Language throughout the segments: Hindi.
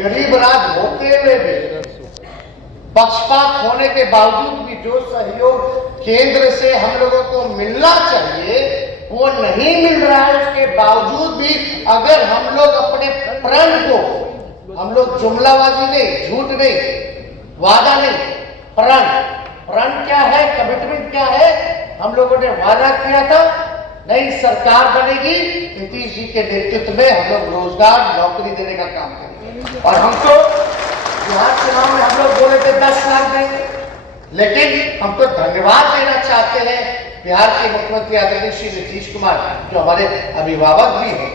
गरीब राज होते हुए भी, पक्षपात होने के बावजूद भी जो सहयोग केंद्र से हम लोगों को मिलना चाहिए वो नहीं मिल रहा है। उसके बावजूद भी अगर हम लोग अपने प्रण को, हम लोग जुमलाबाजी नहीं, झूठ नहीं, वादा नहीं, प्रण क्या है, कमिटमेंट क्या है, हम लोगों ने वादा किया था नई सरकार बनेगी, नीतीश जी के नेतृत्व में हम लोग रोजगार नौकरी देने का काम करेंगे। और हमको बिहार चुनाव में हम लोग बोले थे 10 लाख देंगे, लेकिन हम तो धन्यवाद देना चाहते हैं बिहार के मुख्यमंत्री आदरणीय श्री नीतीश कुमार जो हमारे अभिभावक भी हैं।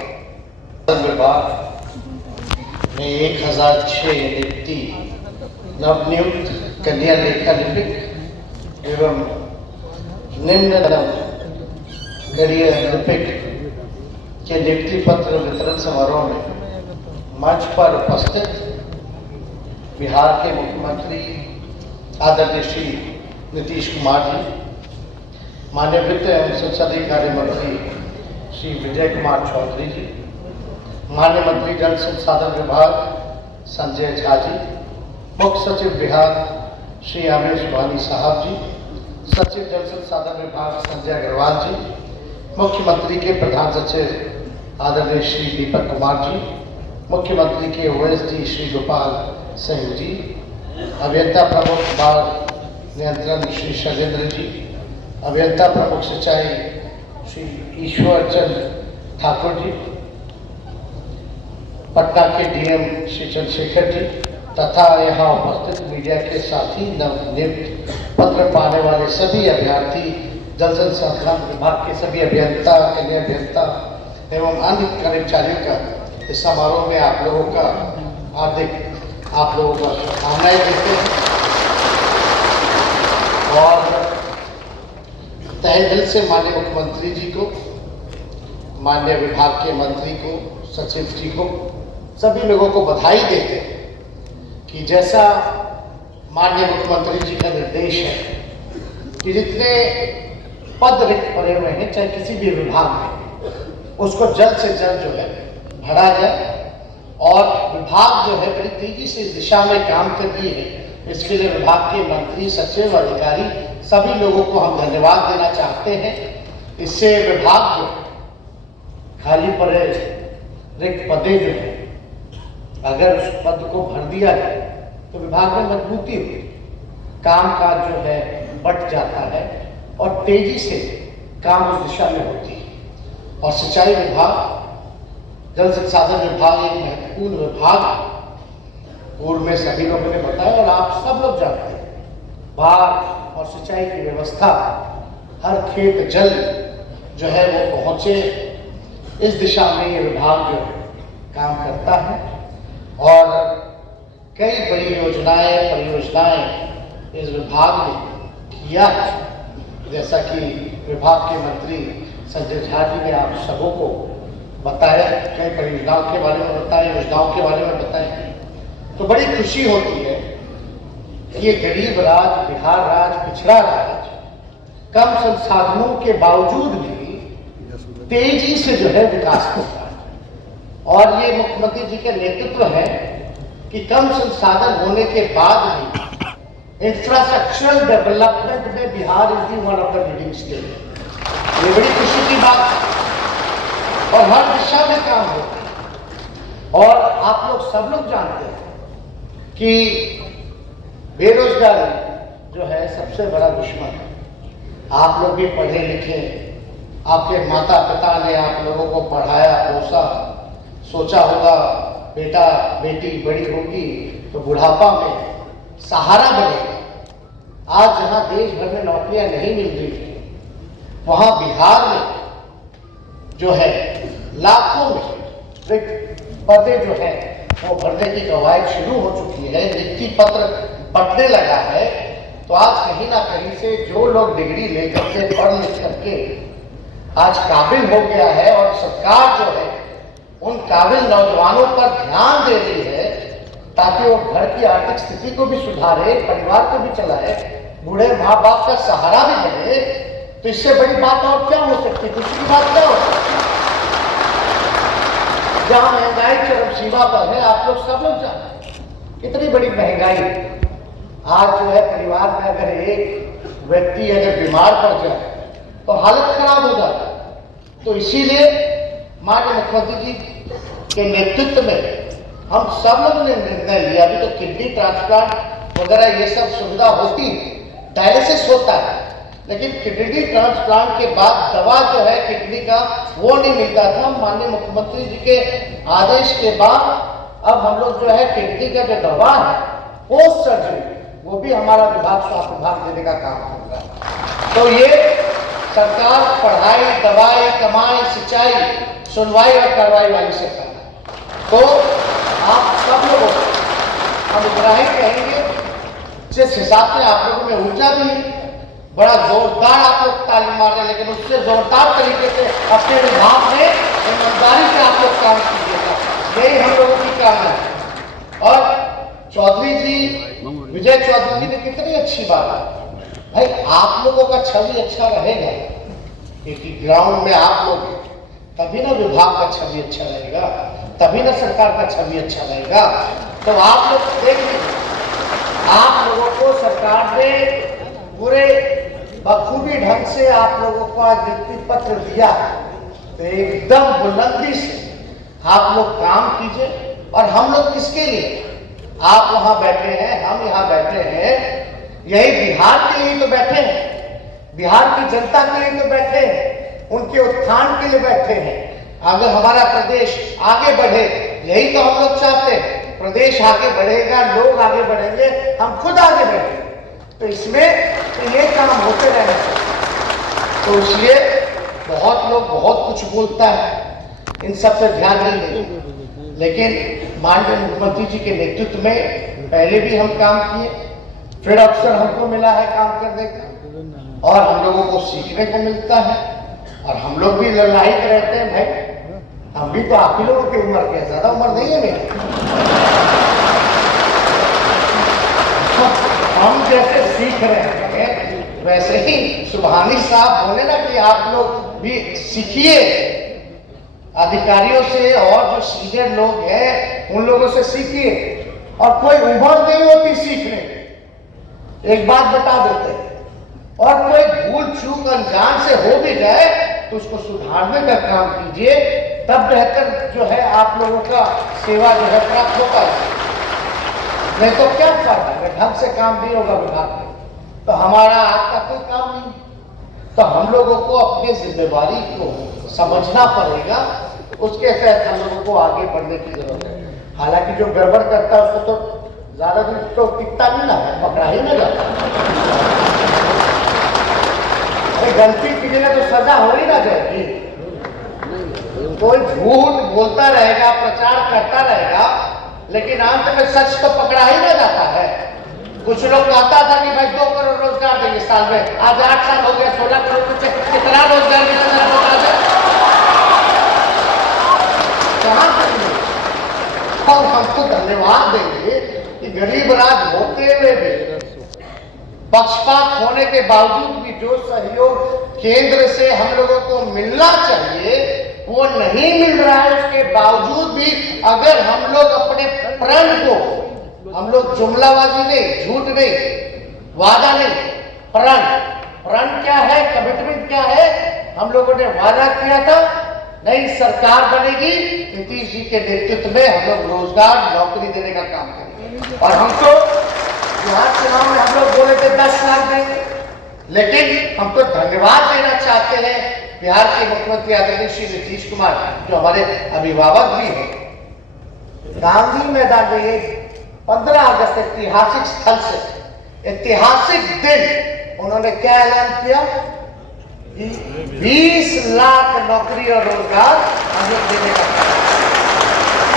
विभाग में 1006 व्यक्ति नवनियुक्त कन्या लेखा लिपिक एवं निम्न गणीय लिपिक के नियुक्ति पत्र वितरण समारोह में मंच पर उपस्थित बिहार के मुख्यमंत्री आदरणीय श्री नीतीश कुमार जी, माननीय वित्त एवं संसदीय कार्य मंत्री श्री विजय कुमार चौधरी जी, माननीय मंत्री जल संसाधन विभाग संजय झा जी, मुख्य सचिव विभाग श्री अमेश वानी साहब जी, सचिव जल संसाधन विभाग संजय अग्रवाल जी, मुख्यमंत्री के प्रधान सचिव आदरणीय श्री दीपक कुमार जी, मुख्यमंत्री के ओएसडी श्री गोपाल सिंह जी, अभियंता प्रमुख बाढ़ नियंत्रण श्री शैलेंद्र जी, अभियंता प्रमुख सिंचाई श्री ईश्वर चंद ठाकुर जी, पटना के डीएम श्री चंद्रशेखर जी तथा यहाँ उपस्थित मीडिया के साथी नवनियुक्त पत्र पाने वाले सभी अभ्यर्थी, जल संसाधन विभाग के सभी अभियंता, कन्या अभियंता एवं अन्य कर्मचारियों का इस समारोह में आप लोगों का हार्दिक शुभकामनाएं देते हैं और तहे दिल से माननीय मुख्यमंत्री जी को, माननीय विभाग के मंत्री को, सचिव जी को, सभी लोगों को बधाई देते हैं कि जैसा माननीय मुख्यमंत्री जी का निर्देश है कि जितने पद रिक्त पड़े हुए हैं चाहे किसी भी विभाग में, उसको जल्द से जल्द जो है भरा जाए और विभाग जो है बड़ी तेजी से इस दिशा में काम कर रही है। इसके लिए विभाग के मंत्री, सचिव, अधिकारी सभी लोगों को हम धन्यवाद देना चाहते हैं। इससे विभाग जो खाली पड़े रिक्त पदे जो है अगर उस पद को भर दिया जाए तो विभाग में मजबूती होती है, काम काज जो है बढ़ जाता है और तेजी से काम उस दिशा में होती है। और सिंचाई विभाग, जल संसाधन विभाग एक महत्वपूर्ण विभाग पूर्व में सभी लोगों ने बताया और आप सब लोग जानते हैं, बाढ़ और सिंचाई की व्यवस्था, हर खेत जल जो है वो पहुंचे, इस दिशा में ये विभाग जो काम करता है और कई बड़ी परियोजनाएं इस विभाग ने किया है। जैसा कि विभाग के मंत्री संजय झा जी ने आप सबों को बताया, कई परियोजनाओं के बारे में बताया, योजनाओं के बारे में बताया, तो बड़ी खुशी होती है कि ये गरीब राज्य, बिहार राज्य, पिछड़ा राज्य कम संसाधनों के बावजूद भी तेजी से जो है विकास होता है। और ये मुख्यमंत्री जी के नेतृत्व है कि कम संसाधन होने के बाद भी इंफ्रास्ट्रक्चरल डेवलपमेंट में Bihar is the one of the leading state. ये बड़ी खुशी की बात है और हर दिशा में काम होता है। और आप लोग सब लोग जानते हैं कि बेरोजगारी जो है सबसे बड़ा दुश्मन है। आप लोग भी पढ़े लिखे, आपके माता पिता ने आप लोगों को पढ़ाया, पोसा, सोचा होगा बेटा बेटी बड़ी होगी तो बुढ़ापा में सहारा बनेगा। आज जहां देश भर में नौकरियां नहीं मिल रही थी, वहां बिहार में जो है लाखों में पदे जो है वो भरने की कवायद शुरू हो चुकी है, नियुक्ति पत्र बंटने लगा है। तो आज कहीं ना कहीं से जो लोग डिग्री लेकर के पढ़ लिख करके आज काबिल हो गया है और सरकार जो है उन काबिल नौजवानों पर ध्यान दे रही है ताकि वो घर की आर्थिक स्थिति को भी सुधारे, परिवार को भी चलाए, बूढ़े माँ बाप का सहारा भी बने, तो इससे बड़ी बात और क्या हो सकती है? दूसरी बात क्या हो सकती है? जहां महंगाई चरम सीमा पर है, आप लोग सब लोग जानते हैं कितनी बड़ी महंगाई। आज जो है परिवार में अगर एक व्यक्ति अगर बीमार पड़ जाए तो हालत खराब हो जाती है। तो इसीलिए माननीय मुख्यमंत्री जी के नेतृत्व में हम सब लोगों ने निर्णय लिया। अभी तो किडनी ट्रांसप्लांट वगैरह ये सब सुविधा होती है, डायलिसिस होता है, लेकिन किडनी ट्रांसप्लांट के बाद दवा जो है किडनी का वो नहीं मिलता था। माननीय मुख्यमंत्री जी के आदेश के बाद अब हम लोग जो है किडनी का जो दवा है पोस्ट सर्जरी वो भी हमारा विभाग स्वास्थ्य विभाग देने का काम कर रहा है। तो ये सरकार पढ़ाई, दवाई, कमाई, सिंचाई, सुनवाई और कार्रवाई वाली सरकार है। तो आप सब लोगों को हम इतना ही कहेंगे, जिस हिसाब से आप लोगों में ऊर्जा भी बड़ा जोरदार आप लोग ताली मार रहे हैं, लेकिन उससे जोरदार तरीके से अपने विभाग में ईमानदारी से आप लोग काम कीजिएगा, यही हम लोगों की कामना है। और चौधरी जी, विजय चौधरी जी ने कितनी अच्छी बात है भाई, आप लोगों का छवि अच्छा रहेगा क्योंकि ग्राउंड में आप लोग तभी ना विभाग का छवि अच्छा रहेगा, तभी ना सरकार का छवि अच्छा रहेगा। तो आप लोग देख लीजिए, आप लोगों को सरकार ने पूरे बखूबी ढंग से आप लोगों को आज नियुक्ति पत्र दिया, तो एकदम बुलंदी से आप लोग काम कीजिए। और हम लोग किसके लिए, आप वहां बैठे हैं, हम यहाँ बैठे हैं, यही बिहार के लिए तो बैठे हैं, बिहार की जनता के लिए तो बैठे हैं, उनके उत्थान के लिए बैठे हैं। अगर हमारा प्रदेश आगे बढ़े, यही तो हम लोग चाहते हैं, प्रदेश आगे बढ़ेगा, लोग आगे बढ़ेंगे, हम खुद आगे बढ़ेंगे। तो इसमें तो ये काम होते रहना चाहिए। तो इसलिए बहुत लोग बहुत कुछ बोलता है, इन सब पे ध्यान नहीं देंगे, लेकिन माननीय मुख्यमंत्री जी के नेतृत्व में पहले भी हम काम किए, फिर अवसर हमको मिला है काम करने का, और हम लोगों को सीखने को मिलता है, और हम लोग भी ललायित रहते हैं भाई, हम भी तो आप ही लोगों की उम्र के, ज्यादा उम्र नहीं है मेरी। हम जैसे सीख रहे हैं वैसे ही सुभानी साहब बोले ना कि आप लोग भी सीखिए अधिकारियों से, और जो सीनियर लोग हैं उन लोगों से सीखिए। और कोई उम्र नहीं होती सीखने की, एक बात बता देते हैं, और कोई भूल चूक अनजान से हो भी जाए तो उसको सुधारने का काम कीजिए, तब बेहतर जो है आप लोगों का सेवा जो है प्राप्त होगा। नहीं तो क्या फायदा, अगर ढंग से काम नहीं होगा विभाग में तो हमारा आपका कोई काम नहीं। तो हम लोगों को अपनी जिम्मेवारी को समझना पड़ेगा, उसके तहत हम लोगों को आगे बढ़ने की जरूरत है। हालांकि जो गड़बड़ करता है उसको तो ज्यादा दिन तो टिकता नहीं ना है, पकड़ा ही ना जाता। गलती कीजिएगा तो सजा हो ही ना जाएगी। कोई झूठ बोलता रहेगा, प्रचार करता रहेगा, लेकिन अंत में सच तो पकड़ा ही ना जाता है। कुछ लोग कहता था कि भाई 2 करोड़ रोजगार देंगे साल में, आज 8 साल हो गया, 16 करोड़ से कितना रोजगार मिला कहां करेंगे। और हमको धन्यवाद देंगे कि गरीब राज होते हुए भी, पक्षपात होने के बावजूद भी जो सहयोग केंद्र से हम लोगों को मिलना चाहिए वो नहीं मिल रहा है। उसके बावजूद भी अगर हम लोग अपने प्रण को, हम लोग जुमलाबाजी नहीं, झूठ नहीं, वादा नहीं, प्रण क्या है, कमिटमेंट क्या है, हम लोगों ने वादा किया था नई सरकार बनेगी, नीतीश जी के नेतृत्व में हम लोग रोजगार नौकरी देने का काम करेंगे। और हमको बिहार चुनाव में हम लोग बोले थे 10 लाख देंगे, लेकिन हमको धन्यवाद देना चाहते हैं बिहार के मुख्यमंत्री आदरणीय श्री नीतीश कुमार, जो हमारे अभिभावक भी हैं। गांधी मैदान में ये 15 अगस्त ऐतिहासिक स्थल से, ऐतिहासिक दिन, उन्होंने क्या ऐलान किया कि 20 लाख नौकरी और रोजगार हम लोग देने का।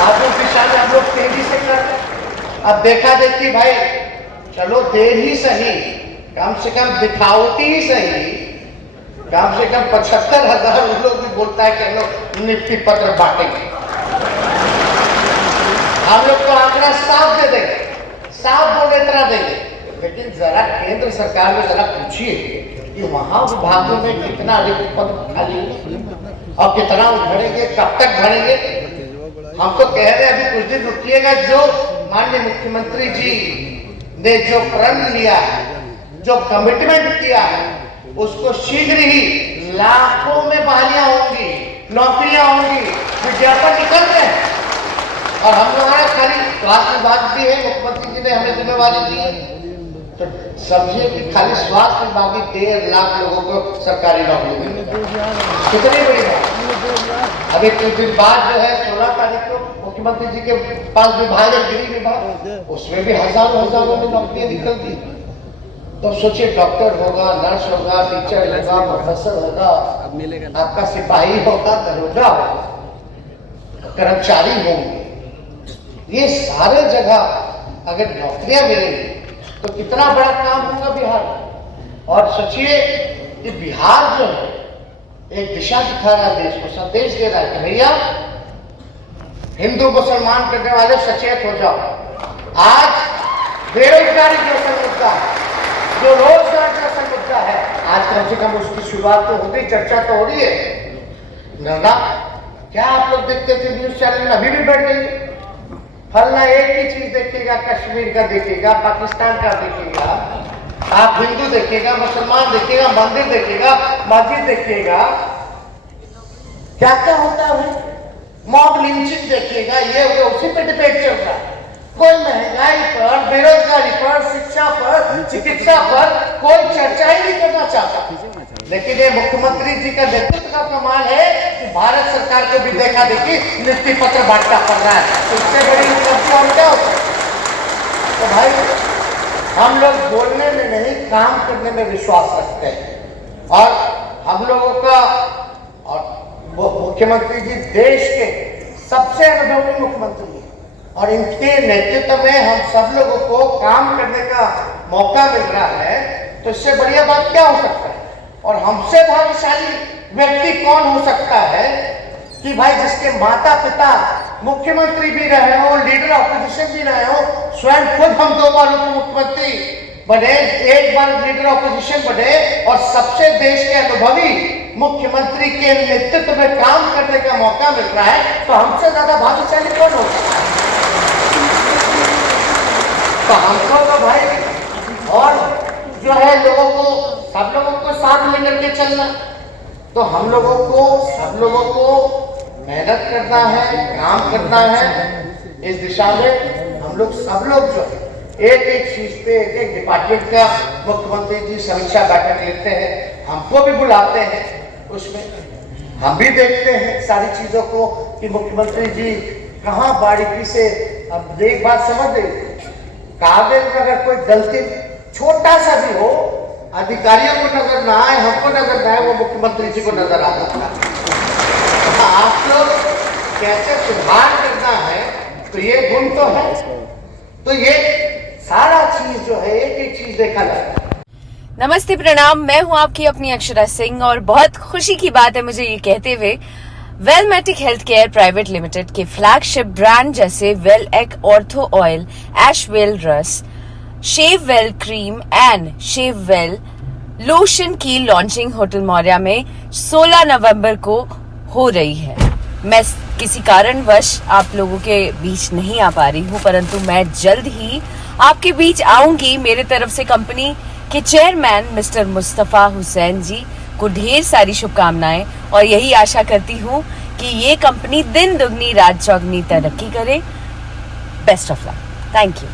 आज उस दिशा में हम लोग तेजी से कर रहे हैं। अब देखा देखी भाई, चलो देर ही सही, कम से कम दिखावटी ही सही, कम से कम 75,000 लोग भी बोलता है कि हम लोग नियुक्ति पत्र बांटेंगे। हम लोग को आंकड़ा साफ दे देंगे, साफ बोल इतना देंगे, लेकिन जरा केंद्र सरकार में जरा पूछिए कि वहां विभागों में कितना रिक्त पद खाली और कितना भरेंगे, कब तक भरेंगे। हम तो कह रहे हैं अभी कुछ दिन रुकिएगा, जो माननीय मुख्यमंत्री जी ने जो प्रण लिया है, जो कमिटमेंट किया है, उसको शीघ्र ही लाखों में बहालियां होंगी, नौकरियां होंगी, विज्ञापन निकल रहे हैं। और हम लोग खाली स्वास्थ्य विभाग भी है, मुख्यमंत्री जी ने हमें जिम्मेवारी दी है, तो समझिए कि खाली स्वास्थ्य विभाग ही 1.5 लाख लोगों को सरकारी नौकरी मिली, कितनी बड़ी बात। अभी कुछ दिन बाद जो है 16 तारीख को मुख्यमंत्री जी के पास विभाग है, गृह विभाग, उसमें भी हजारों में नौकरियां निकलती। तो सोचिए, डॉक्टर होगा, नर्स होगा, टीचर होगा, प्रोफेसर होगा, आपका सिपाही होगा, दरोगा होगा, कर्मचारी होंगे, ये सारे जगह अगर नौकरियां मिलेंगी तो कितना बड़ा काम होगा बिहार में। और सोचिए कि बिहार जो है एक दिशा दिखा रहा है, देश को संदेश दे रहा है कि भैया हिंदू मुसलमान करने वाले सचेत हो जाओ। आज बेरोजगारी जैसा मुद्दा है, जो रोजगार जैसा मुद्दा है, आज कम से कम उसकी शुरुआत तो हो गई, चर्चा तो हो रही है ना। क्या आप लोग देखते थे न्यूज चैनल में, अभी भी बैठ गई, फलना एक ही चीज देखेगा, कश्मीर का देखेगा, पाकिस्तान का देखेगा, आप हिंदू देखेगा, मुसलमान देखेगा, मंदिर देखेगा, मस्जिद देखेगा, क्या क्या होता है, मॉब लिंचिंग देखेगा, ये वो उसी पे डिबेट चल रहा है। कोई महंगाई पर, बेरोजगारी पर, शिक्षा पर, चिकित्सा पर कोई चर्चा ही नहीं करना चाहता। लेकिन ये मुख्यमंत्री जी का नेतृत्व का कमाल है कि भारत सरकार को भी देखा देखी नियुक्ति पत्र बांटना पड़ रहा है, उससे बड़ी उपलब्धि और क्या होता है। तो भाई हम लोग बोलने में नहीं, काम करने में विश्वास रखते हैं। और हम लोगों का, और वो मुख्यमंत्री जी देश के सबसे अनुभवी मुख्यमंत्री हैं, और इनके नेतृत्व में हम सब लोगों को काम करने का मौका मिल रहा है, तो इससे बढ़िया बात क्या हो सकता है। और हमसे भाग्यशाली व्यक्ति कौन हो सकता है कि भाई जिसके माता पिता मुख्यमंत्री भी रहे हो, लीडर ऑपोजिशन भी रहे हो, स्वयं खुद हम 2 बार उप मुख्यमंत्री बने, 1 बार लीडर ऑपोजिशन बने, और सबसे देश के अनुभवी मुख्यमंत्री के नेतृत्व में काम करने का मौका मिल रहा है, तो हमसे ज्यादा भाग्यशाली कौन हो सकता है। तो हमको तो भाई और जो है लोगों को, सब लोगों को साथ लेकर के चलना, तो हम लोगों को, सब लोगों को मेहनत करना है, काम करना है इस दिशा में। हम लोग सब लोग जो है एक चीज पे, एक डिपार्टमेंट का मुख्यमंत्री जी समीक्षा बैठक लेते हैं, हमको भी बुलाते हैं, उसमें हम भी देखते हैं सारी चीजों को कि मुख्यमंत्री जी कहाँ बारीकी से। अब एक बात समझ गई, कागज में अगर कोई गलती छोटा सा भी हो, अधिकारियों को नजर ना आए, हमको नजर ना आए, वो मुख्यमंत्री जी को नजर आ सकता है। आप लोग कैसे सुधार करना है, तो ये गुण तो है, तो ये सारा चीज जो है एक एक चीज देखा जाता है। नमस्ते, प्रणाम, मैं हूं आपकी अपनी अक्षरा सिंह, और बहुत खुशी की बात है मुझे ये कहते हुए Wellmatic health care private limited के फ्लैगशिप ब्रांड जैसे वेल एक ऑर्थो ऑयल, एश वेल रस, shave well cream and shave well lotion की लॉन्चिंग होटल मौर्या में 16 नवंबर को हो रही है। मैं किसी कारणवश आप लोगों के बीच नहीं आ पा रही हूँ, परंतु मैं जल्द ही आपके बीच आऊंगी। मेरे तरफ से कंपनी के चेयरमैन मिस्टर मुस्तफा हुसैन जी को ढेर सारी शुभकामनाएं, और यही आशा करती हूँ कि ये कंपनी दिन दुगनी रात चौगनी तरक्की करे। Best of luck. Thank you.